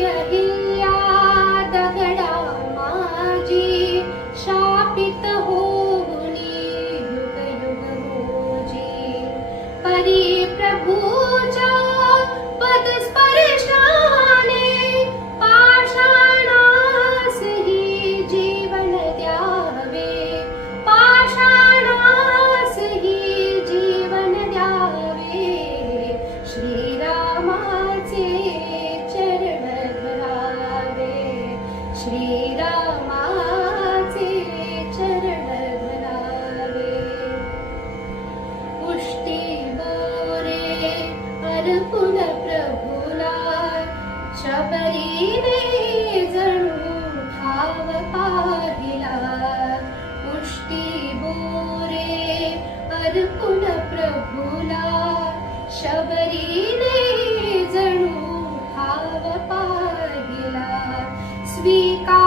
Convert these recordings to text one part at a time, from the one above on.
e, परीने जणू भाव पाहिला पुष्टी बोरे अरकुण प्रभुला शबरी शबरीने जणू भाव पाहिला स्वीकार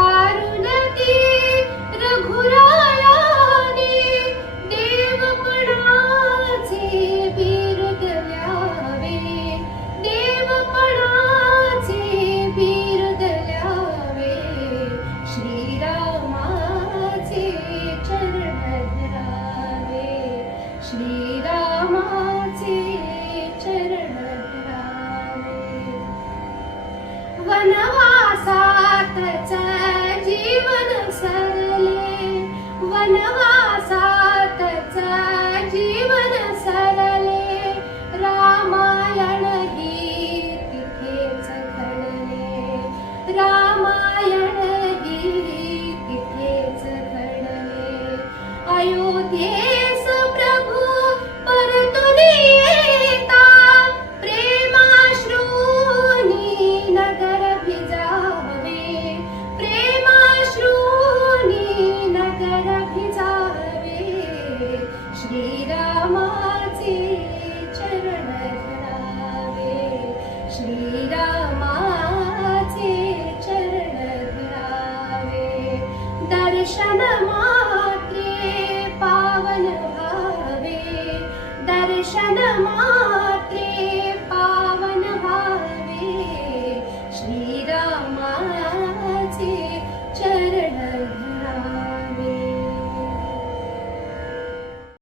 हे सुप्रभु परतून नगर नगरभे जावे प्रेमाश्रोणी नगरभि जावे श्रीरामाचे चरण घावे श्रीरामा Oh.